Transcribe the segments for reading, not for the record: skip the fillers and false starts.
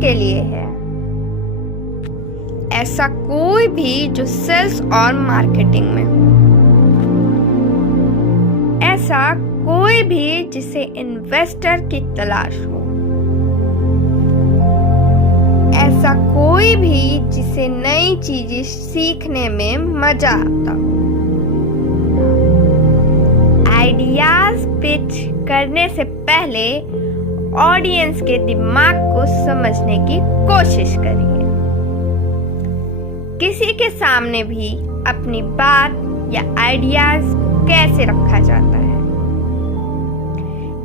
के लिए है। ऐसा कोई भी जो सेल्स और मार्केटिंग में हो, ऐसा कोई भी जिसे इन्वेस्टर की तलाश हो, ऐसा कोई भी जिसे नई चीजें सीखने में मजा आता हो। आइडियाज पिच करने से पहले ऑडियंस के दिमाग को समझने की कोशिश करिए। किसी के सामने भी अपनी बात या आइडियाज कैसे रखा जाता है,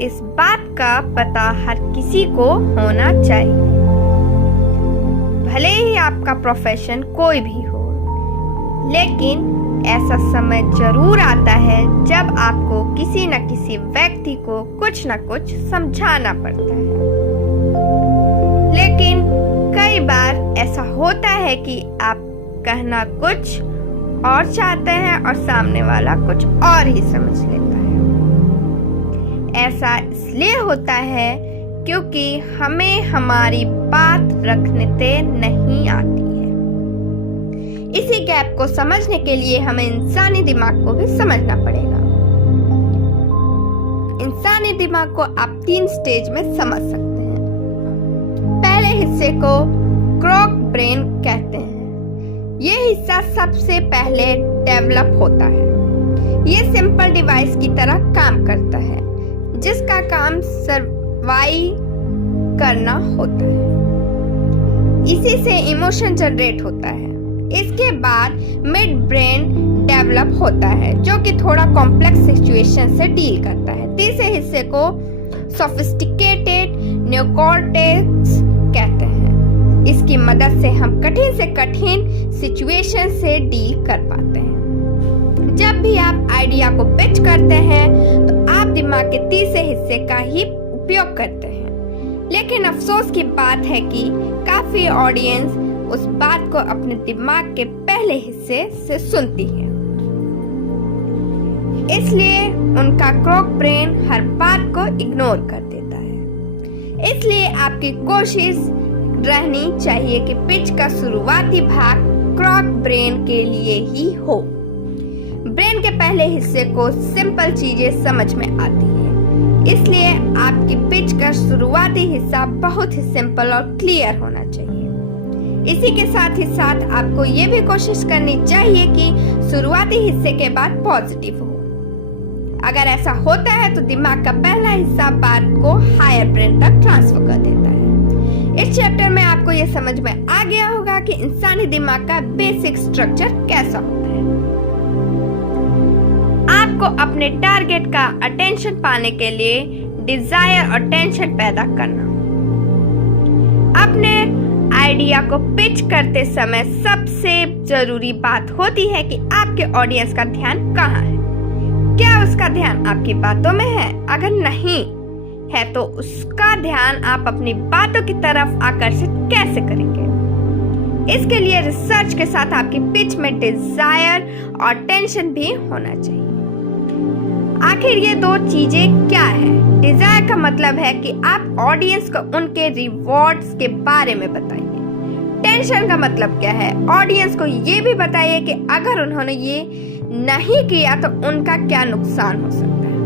इस बात का पता हर किसी को होना चाहिए, भले ही आपका प्रोफेशन कोई भी हो। लेकिन ऐसा समय जरूर आता है जब आपको किसी न किसी व्यक्ति को कुछ न कुछ समझाना पड़ता है। लेकिन कई बार ऐसा होता है कि आप कहना कुछ और चाहते हैं और सामने वाला कुछ और ही समझ लेता है। ऐसा इसलिए होता है क्योंकि हमें हमारी बात रखने नहीं आती है। इसी गैप को समझने के लिए हमें इंसानी दिमाग को भी समझना पड़ेगा। इंसानी दिमाग को आप 3 स्टेज में समझ सकते हैं। पहले हिस्से को क्रॉक ब्रेन कहते हैं। ये हिस्सा सबसे पहले डेवलप होता है। ये सिंपल डिवाइस की तरह काम करता है, जिसका काम सर्वाइव करना होता है। इसी से इमोशन जनरेट होता है। इसके बाद मिड ब्रेन डेवलप होता है, जो कि थोड़ा कॉम्प्लेक्स सिचुएशन से डील करता है। तीसरे हिस्से को सोफिस्टिकेटेड नियोकॉर्टेक्स कहते हैं। इसकी मदद से हम कठिन से कठिन सिचुएशन से डील कर पाते हैं। जब भी आप आइडिया को पिच करते हैं तो आप दिमाग के तीसरे हिस्से का ही उपयोग करते हैं। लेकिन अफसोस की बात है कि काफी ऑडियंस उस बात को अपने दिमाग के पहले हिस्से से सुनती है, इसलिए उनका क्रॉक ब्रेन हर बात को इग्नोर कर देता है। इसलिए आपकी कोशिश रहनी चाहिए कि पिच का शुरुआती भाग क्रॉक ब्रेन के लिए ही हो। ब्रेन के पहले हिस्से को सिंपल चीजें समझ में आती है, इसलिए आपकी पिच का शुरुआती हिस्सा बहुत ही सिंपल और क्लियर होना चाहिए। इसी के साथ ही साथ आपको ये भी कोशिश करनी चाहिए कि शुरुआती हिस्से के बाद पॉजिटिव हो। अगर ऐसा होता है तो दिमाग का पहला हिस्सा बात को हायर ब्रेन तक ट्रांसफर कर देता है। इस चैप्टर में आपको ये समझ में आ गया होगा कि इंसानी दिमाग का बेसिक स्ट्रक्चर कैसा होता है। आपको अपने टारगेट का अटेंशन पाने के लिए डिजायर और टेंशन पैदा करना। अपने आइडिया को पिच करते समय सबसे जरूरी बात होती है कि आपके ऑडियंस का ध्यान कहाँ है। क्या उसका ध्यान आपकी बातों में है? अगर नहीं है तो उसका ध्यान आप अपनी बातों की तरफ आकर्षित कैसे करेंगे? इसके लिए रिसर्च के साथ आपकी पिच में डिजायर और टेंशन भी होना चाहिए। आखिर ये 2 चीजें क्या है? डिजायर का मतलब है कि आप ऑडियंस को उनके रिवॉर्ड्स के बारे में बताइए। टेंशन का मतलब क्या है? ऑडियंस को ये भी बताइए कि अगर उन्होंने ये नहीं किया तो उनका क्या नुकसान हो सकता है।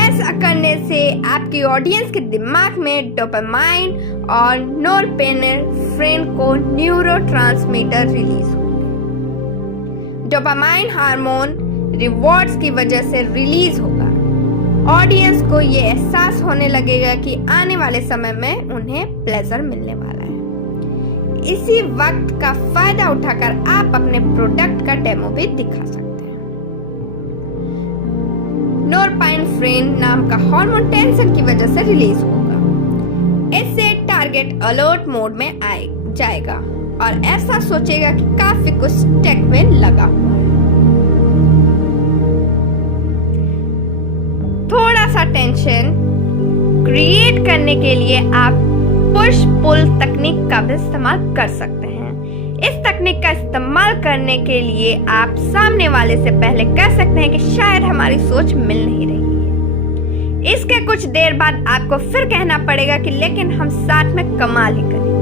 ऐसा करने से आपकी ऑडियंस के दिमाग में डोपामाइन और नॉरपेनेफ्रिन को न्यूरोट्रांसमीटर रिलीज होंगे। डोपामाइन हार्मोन रिवॉर्ड्स की वजह से रिलीज होगा। ऑडियंस को ये एहसास होने लगेगा कि आने वाले समय में उन्हें प्लेजर मिलने वाला है। इसी वक्त का फायदा उठाकर आप अपने प्रोडक्ट का डेमो भी दिखा सकते हैं। नॉरपेनेफ्रिन नाम का हार्मोन टेंशन की वजह से रिलीज होगा। इससे टारगेट अलर्ट मोड में जाएगा और ऐसा सोचेगा कि काफी कुछ टेक में लगा हुआ है। थोड़ा सा टेंशन क्रिएट करने के लिए आप पुश पुल तकनीक का भी इस्तेमाल कर सकते हैं। इस तकनीक का इस्तेमाल करने के लिए आप सामने वाले से पहले कह सकते हैं कि शायद हमारी सोच मिल नहीं रही है। इसके कुछ देर बाद आपको फिर कहना पड़ेगा कि लेकिन हम साथ में कमाल ही करेंगे।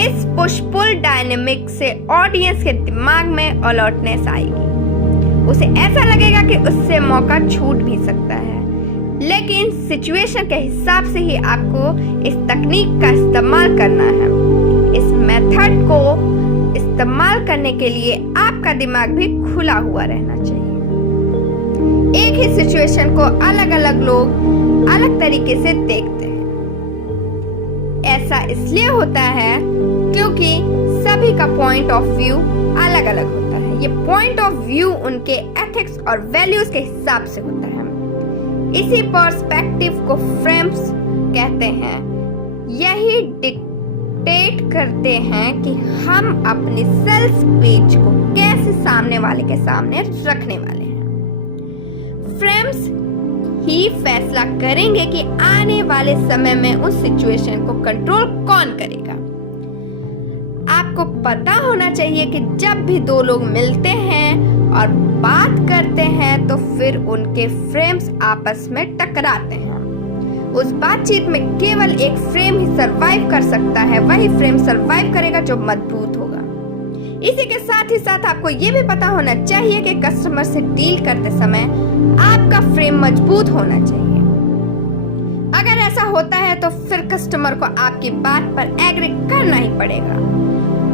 इस पुश पुल डायनेमिक से ऑडियंस के दिमाग में अलर्टनेस आएगी। उसे ऐसा लगेगा कि उससे मौका छूट भी सकता है, लेकिन सिचुएशन के हिसाब से ही आपको इस तकनीक का इस्तेमाल करना है। इस मेथड को इस्तेमाल करने के लिए आपका दिमाग भी खुला हुआ रहना चाहिए। एक ही सिचुएशन को अलग अलग लोग अलग तरीके से देखते हैं। ऐसा इसलिए होता है क्योंकि सभी का पॉइंट ऑफ व्यू अलग अलग होता है। ये पॉइंट ऑफ व्यू उनके एथिक्स और वैल्यूज के हिसाब से होता है। इसी पर्सपेक्टिव को फ्रेम्स कहते हैं। यही डिक्टेट करते हैं कि हम अपनी सेल्स पेज को कैसे सामने वाले के सामने रखने वाले हैं। फ्रेम्स ही फैसला करेंगे कि आने वाले समय में उस सिचुएशन को कंट्रोल कौन करेगा। आपको पता होना चाहिए कि जब भी दो लोग मिलते हैं और बात करते हैं तो फिर उनके फ्रेम्स आपस में टकराते हैं। उस बातचीत में केवल एक फ्रेम ही सरवाइव कर सकता है। वही फ्रेम सरवाइव करेगा जो मजबूत होगा। इसी के साथ ही साथ आपको ये भी पता होना चाहिए कि कस्टमर से डील करते समय आपका फ्रेम मजबूत होना चाहिए। अगर ऐसा होता है तो फिर कस्टमर को आपकी बात पर एग्री करना ही पड़ेगा।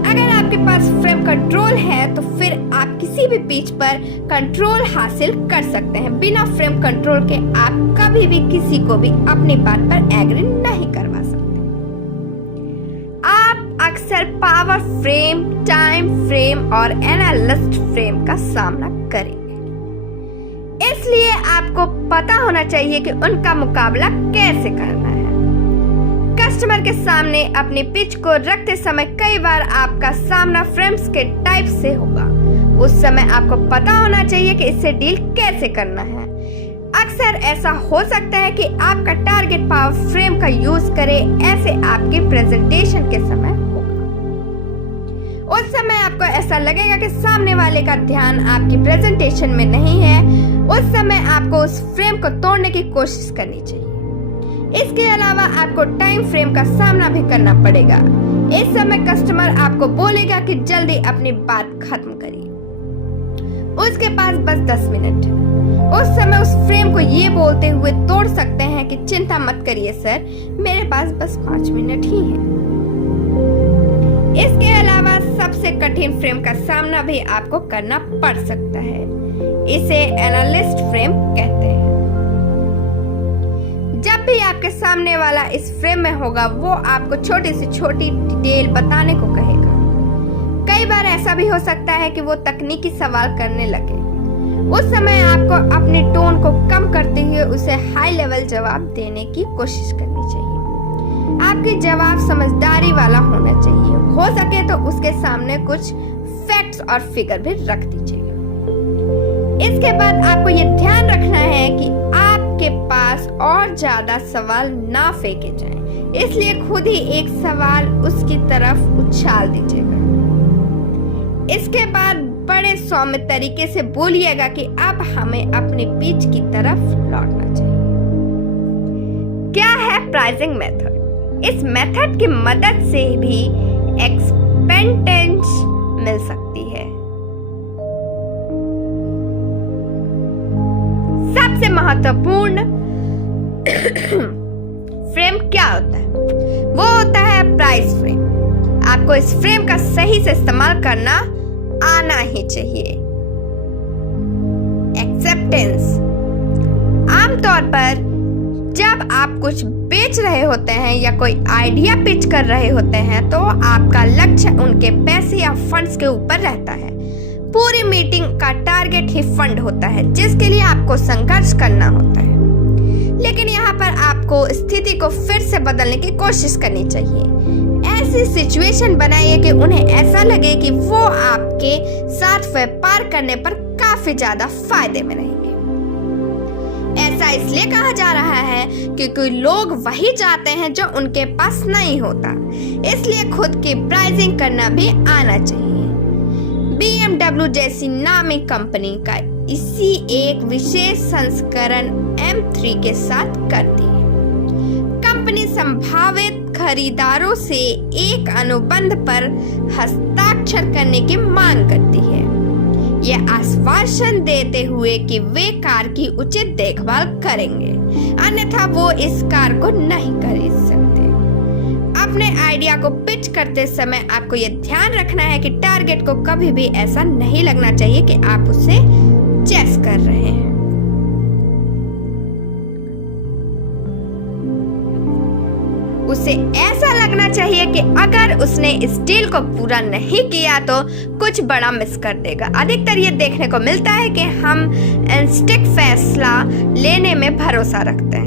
अगर आपके पास फ्रेम कंट्रोल है तो फिर आप किसी भी पिच पर कंट्रोल हासिल कर सकते हैं। बिना फ्रेम कंट्रोल के आप कभी भी किसी को भी अपनी बात पर एग्री नहीं करवा सकते। आप अक्सर पावर फ्रेम, टाइम फ्रेम और एनालिस्ट फ्रेम का सामना करेंगे। इसलिए आपको पता होना चाहिए कि उनका मुकाबला कैसे करना है। कस्टमर के सामने अपनी पिच को रखते समय कई बार आपका सामना फ्रेम्स के टाइप से होगा। उस समय आपको पता होना चाहिए कि इससे डील कैसे करना है। अक्सर ऐसा हो सकता है कि आपका टारगेट पावर फ्रेम का यूज करे। ऐसे आपके प्रेजेंटेशन के समय होगा। उस समय आपको ऐसा लगेगा कि सामने वाले का ध्यान आपकी प्रेजेंटेशन में नहीं है। उस समय आपको उस फ्रेम को तोड़ने की कोशिश करनी चाहिए। इसके अलावा आपको टाइम फ्रेम का सामना भी करना पड़ेगा। इस समय कस्टमर आपको बोलेगा कि जल्दी अपनी बात खत्म करिए। उसके पास बस 10 मिनट। उस समय उस फ्रेम को ये बोलते हुए तोड़ सकते हैं कि चिंता मत करिए सर, मेरे पास बस 5 मिनट ही है। इसके अलावा सबसे कठिन फ्रेम का सामना भी आपको करना पड़ सकता है। इसे एनालिस्ट फ्रेम कहते हैं। जब भी आपके सामने वाला इस फ्रेम में होगा वो आपको छोटी से छोटी डिटेल बताने को कहेगा। कई बार ऐसा भी हो सकता है कि वो तकनीकी सवाल करने लगे। उस समय आपको अपने टोन को कम करते हुए उसे हाई लेवल जवाब देने की कोशिश करनी चाहिए। आपके जवाब समझदारी वाला होना चाहिए। हो सके तो उसके सामने कुछ फैक्ट्स और फिगर भी रख दीजिएगा। इसके बाद आपको ये ध्यान रखना है कि आपके पास और ज्यादा सवाल ना फेंके जाएं। इसलिए खुद ही एक सवाल उसकी तरफ उछाल दीजिएगा। इसके बाद बड़े सौम्य तरीके से बोलिएगा कि अब हमें अपने पिच की तरफ लौटना चाहिए। क्या है प्राइसिंग मेथड? इस मेथड की मदद से भी एक्सपेक्टेशंस मिल सकती है। सबसे महत्वपूर्ण फ्रेम क्या होता है? वो होता है प्राइस फ्रेम। आपको इस फ्रेम का सही से इस्तेमाल करना आना ही चाहिए। एक्सेप्टेंस। आमतौर पर जब आप कुछ बेच रहे होते हैं या कोई आइडिया पिच कर रहे होते हैं तो आपका लक्ष्य उनके पैसे या फंड्स के ऊपर रहता है। पूरी मीटिंग का टारगेट ही फंड होता है जिसके लिए आपको संघर्ष करना होता है। लेकिन यहाँ पर आपको स्थिति को फिर से बदलने की कोशिश करनी चाहिए। ऐसी सिचुएशन बनाइए कि उन्हें ऐसा लगे कि वो आपके साथ व्यापार करने पर काफी ज्यादा फायदे में रहेंगे। ऐसा इसलिए कहा जा रहा है क्योंकि लोग वही चाहते हैं जो उनके पास नहीं होता। इसलिए खुद की प्राइसिंग करना भी आना चाहिए। BMW जैसी नामी कंपनी का इसी एक विशेष संस्करण M3 के साथ करती है। कंपनी संभावित खरीदारों से एक अनुबंध पर हस्ताक्षर करने की मांग करती है, यह आश्वासन देते हुए कि वे कार की उचित देखभाल करेंगे, अन्यथा वो इस कार को नहीं खरीद सकते। अपने आइडिया को पिच करते समय आपको यह ध्यान रखना है कि टारगेट को कभी भी ऐसा नहीं लगना चाहिए कि आप उसे चेस कर रहे हैं। उसे ऐसा लगना चाहिए कि अगर उसने इस डील को पूरा नहीं किया तो कुछ बड़ा मिस कर देगा। अधिकतर ये देखने को मिलता है कि हम इंस्टिंक्ट फैसला लेने में भरोसा रखते हैं।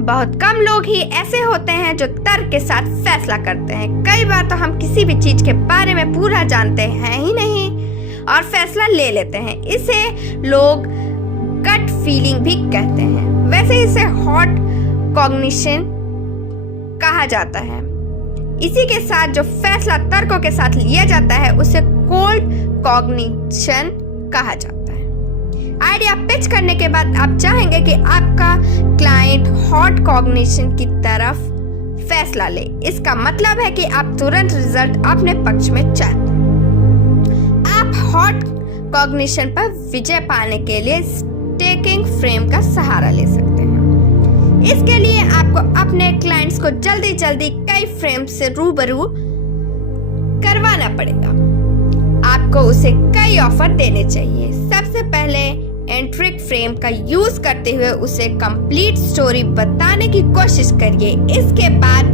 बहुत कम लोग ही ऐसे होते हैं जो तर्क के साथ फैसला करते हैं। कई बार तो हम किसी भी चीज के बारे में पूरा जानते हैं ही नहीं और फैसला ले लेते हैं। इसे लोग गट फीलिंग भी कहते हैं। वैसे इसे हॉट कॉग्निशन कहा जाता है। इसी के साथ जो फैसला तर्कों के साथ लिया जाता है उसे कोल्ड कॉग्निशन कहा जाता है। आइडिया पिच करने के बाद आप चाहेंगे कि आपका क्लाइंट हॉट कॉग्निशन की तरफ फैसला ले। इसका मतलब है कि आप तुरंत रिजल्ट अपने पक्ष में चाहते हैं। आप हॉट कॉग्निशन पर विजय पाने के लिए स्टेकिंग फ्रेम का सहारा ले सकते हैं। इसके लिए आपको अपने क्लाइंट्स को जल्दी जल्दी कई फ्रेम से रूबरू करवाना पड़ेगा। आपको उसे कई ऑफर देने चाहिए। सबसे पहले एंट्रिक फ्रेम का यूज करते हुए उसे कंप्लीट स्टोरी बताने की कोशिश करिए। इसके बाद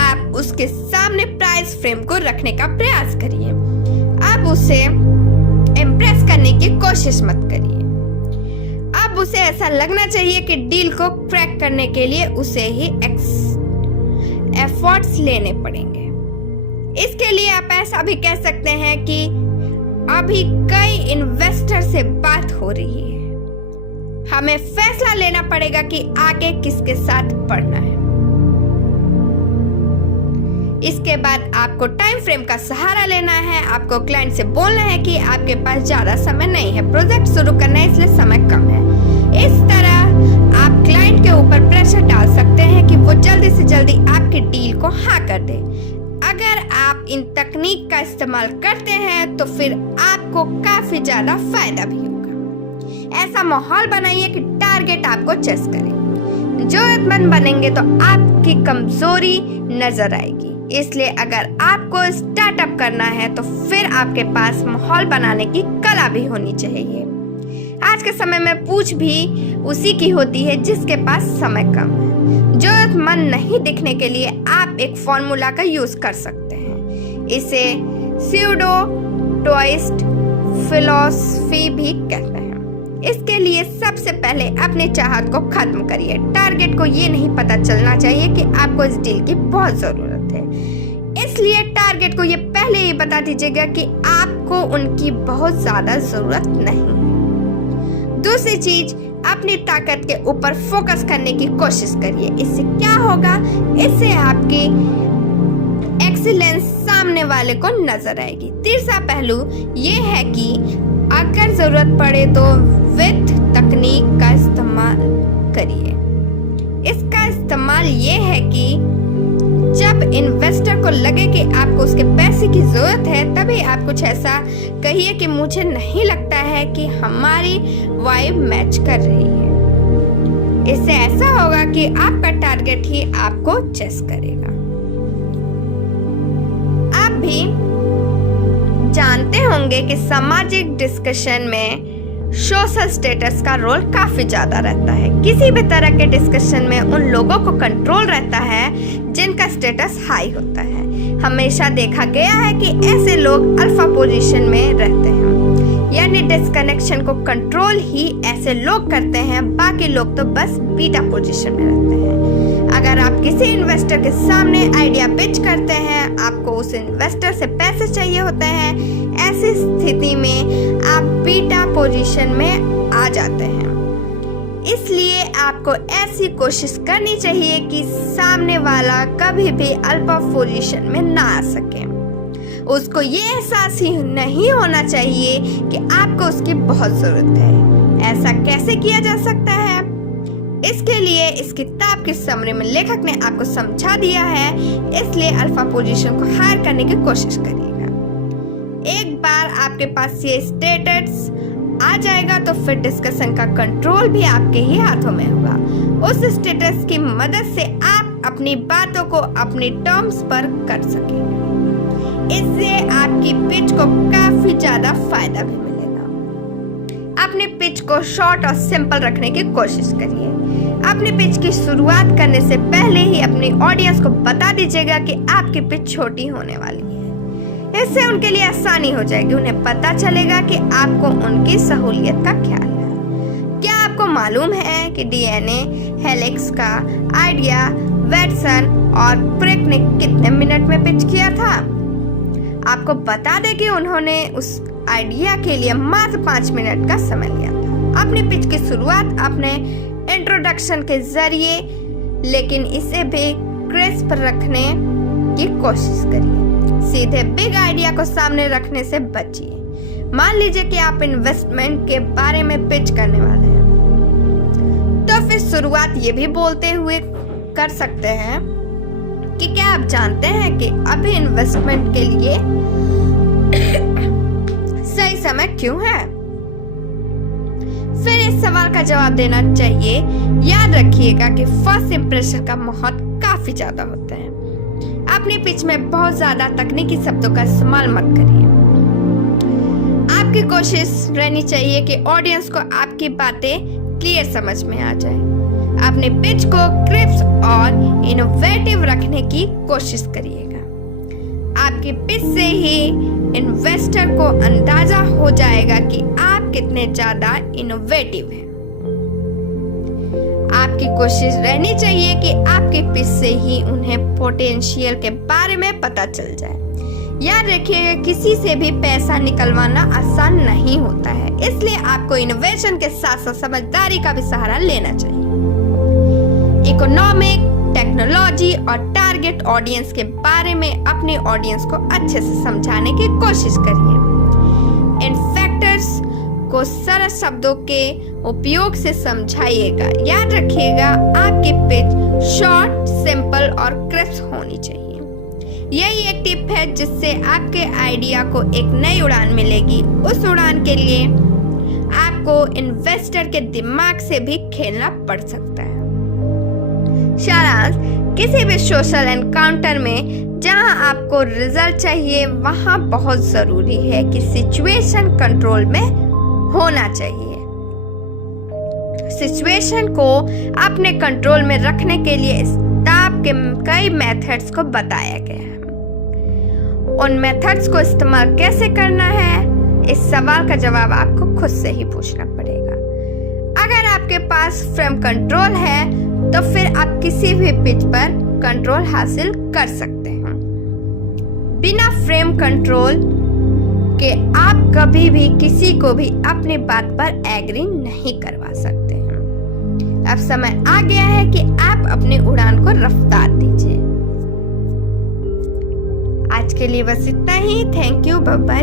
आप उसके सामने प्राइस फ्रेम को रखने का प्रयास करिए। अब उसे इम्प्रेस करने की कोशिश मत करिए। अब उसे ऐसा लगना चाहिए कि डील को क्रैक करने के लिए उसे ही एफर्ट्स लेने पड़ेंगे। इसके लिए आप ऐसा भी कह सकते हैं कि अभी कई इन्वेस्टर से बात हो रही है, हमें फैसला लेना पड़ेगा कि आगे किसके साथ बढ़ना है। इसके बाद आपको टाइम फ्रेम का सहारा लेना है। आपको क्लाइंट से बोलना है कि आपके पास ज्यादा समय नहीं है, प्रोजेक्ट शुरू करना है, इसलिए समय कम है। इस तरह आप क्लाइंट के ऊपर प्रेशर डाल सकते हैं कि वो जल्दी से जल्दी आपकी डील को हाँ कर दे। अगर आप इन तकनीक का इस्तेमाल करते हैं तो फिर आपको काफी ज्यादा फायदा भी होगा। ऐसा माहौल बनाइए कि टारगेट आपको चेस करे। जरूरतमंद बनेंगे तो आपकी कमजोरी नजर आएगी। इसलिए अगर आपको स्टार्टअप करना है तो फिर आपके पास माहौल बनाने की कला भी होनी चाहिए। आज के समय में पूछ भी उसी की होती है जिसके पास समय कम है। जरूरतमंद नहीं दिखने के लिए आप एक फॉर्मूला का यूज कर सकते हैं। इसे स्यूडो ट्विस्ट फिलॉसफी भी कहते हैं। इसके लिए सबसे पहले अपने चाहत को खत्म करिए। टारगेट को ये नहीं पता चलना चाहिए कि आपको इस डील की बहुत जरूरत है, इसलिए टारगेट को ये पहले ही बता दीजिएगा कि आपको उनकी बहुत ज्यादा जरूरत नहीं। दूसरी चीज, अपनी ताकत के ऊपर फोकस करने की कोशिश करिए। इससे क्या होगा, इससे आपकी एक्सीलेंस सामने वाले को नजर आएगी। तीसरा पहलू ये है कि अगर जरूरत पड़े तो वित्त तकनीक का इस्तेमाल करिए। इसका इस्तेमाल ये है कि जब इन्वेस्टर को लगे कि आपको उसके पैसे की जरूरत है, तभी आप कुछ ऐसा कहिए कि मुझे नहीं लगता है कि हमारी वाइब मैच कर रही है। इससे ऐसा होगा कि आपका टारगेट ही आपको चेस करेगा। आप भी जानते होंगे कि सामाजिक डिस्कशन में सोशल स्टेटस का रोल काफी ज्यादा रहता है। किसी भी तरह के डिस्कशन में उन लोगों को कंट्रोल रहता है जिनका स्टेटस हाई होता है। हमेशा देखा गया है कि ऐसे लोग अल्फा पोजीशन में रहते हैं, यानी डिस्कनेक्शन को कंट्रोल ही ऐसे लोग करते हैं, बाकी लोग तो बस बीटा पोजीशन में रहते हैं। अगर आप किसी इन्वेस्टर के सामने आइडिया पिच करते हैं, आपको उस इन्वेस्टर से पैसे चाहिए होते हैं, ऐसी स्थिति में आप बीटा पोजीशन में आ जाते हैं। इसलिए आपको ऐसी कोशिश करनी चाहिए कि सामने वाला कभी भी अल्फा पोजीशन में ना आ सके। उसको ये एहसास ही नहीं होना चाहिए कि आपको उसकी बहुत जरूरत है। ऐसा कैसे किया जा सकता है? इसके लिए इस किताब के समरी में लेखक ने आपको समझा दिया है, इसलिए अल्फा पोजीशन को हायर करने की कोशिश करिएगा। एक बार आपके पास ये स्टेटस आ जाएगा तो फिर डिस्कशन का कंट्रोल भी आपके ही हाथों में होगा। उस स्टेटस की मदद से आप अपनी बातों को अपनी टर्म्स पर कर सकेंगे। इससे आपकी पिच को काफी ज्यादा फायदा भी मिलेगा। अपनी पिच को शॉर्ट और सिंपल रखने की कोशिश करिए। अपनी पिच की शुरुआत करने से पहले ही अपनी ऑडियंस को बता दीजिएगा कि आपकी पिच छोटी होने वाली है। इससे उनके लिए आसानी हो जाएगी, उन्हें पता चलेगा कि आपको उनकी सहूलियत का ख्याल है। क्या आपको मालूम है कि डीएनए हेलिक्स का आइडिया वैटसन और क्रिक ने कितने मिनट में पिच किया था? आपको बता दें कि उन्होंने उस आइडिया के लिए मात्र 5 मिनट का समय लिया था। अपनी पिच की शुरुआत अपने इंट्रोडक्शन के जरिए, लेकिन इसे भी क्रिस्प रखने की कोशिश करिए। सीधे बिग आइडिया को सामने रखने से बचिए। मान लीजिए कि आप इन्वेस्टमेंट के बारे में पिच करने वाले हैं, तो फिर शुरुआत ये भी बोलते हुए कर सकते हैं कि क्या आप जानते हैं कि अभी इन्वेस्टमेंट के लिए सही समय क्यों है? फिर इस सवाल का जवाब देना चाहिए। याद रखिएगा कि फर्स्ट इंप्रेशन का महत्व काफी ज्यादा होता है। अपनी पिच में बहुत ज्यादा तकनीकी शब्दों का इस्तेमाल मत करिए। आपकी कोशिश रहनी चाहिए कि ऑडियंस को आपकी बातें क्लियर समझ में आ जाए। अपनी पिच को क्रिस्प और इनोवेटिव रखने की कोशिश करिएगा। आपकी पिच से ही इन्वेस्टर को अंदाजा हो जाएगा कि आप कितने ज्यादा इनोवेटिव हैं। आपकी कोशिश रहनी चाहिए कि आपकी पिच से ही उन्हें पोटेंशियल के बारे में पता चल जाए। याद रखिएगा, किसी से भी पैसा निकलवाना आसान नहीं होता है, इसलिए आपको इनोवेशन के साथ साथ समझदारी का भी सहारा लेना चाहिए। इकोनॉमिक, टेक्नोलॉजी और टारगेट ऑडियंस के बारे में अपने ऑडियंस को अच्छे से समझाने की कोशिश करिए। इन फैक्टर्स को सरल शब्दों के उपयोग से समझाइएगा। याद रखिएगा, आपकी पिच शॉर्ट, सिंपल और क्रिस्प होनी चाहिए। यही एक टिप है जिससे आपके आइडिया को एक नई उड़ान मिलेगी। उस उड़ान के लिए आपको इन्वेस्टर के दिमाग से भी खेलना पड़ सकता है। सारांश, किसी भी सोशल एनकाउंटर में जहां आपको रिजल्ट चाहिए, वहां बहुत जरूरी है कि सिचुएशन कंट्रोल में होना चाहिए। सिचुएशन को अपने कंट्रोल में रखने के लिए स्टाफ के कई मेथड्स को बताया गया है। उन मेथड्स को इस्तेमाल कैसे करना है, इस सवाल का जवाब आपको खुद से ही पूछना पड़ेगा। अगर आपके पास फ्रेम कंट्रोल है तो फिर आप किसी भी पिच पर कंट्रोल हासिल कर सकते हैं। बिना फ्रेम कंट्रोल के आप कभी भी किसी को भी अपनी बात पर एग्री नहीं करवा सकते हैं। अब समय आ गया है कि आप अपनी उड़ान को रफ्तार दीजिए। आज के लिए बस इतना ही। Thank you, bye bye.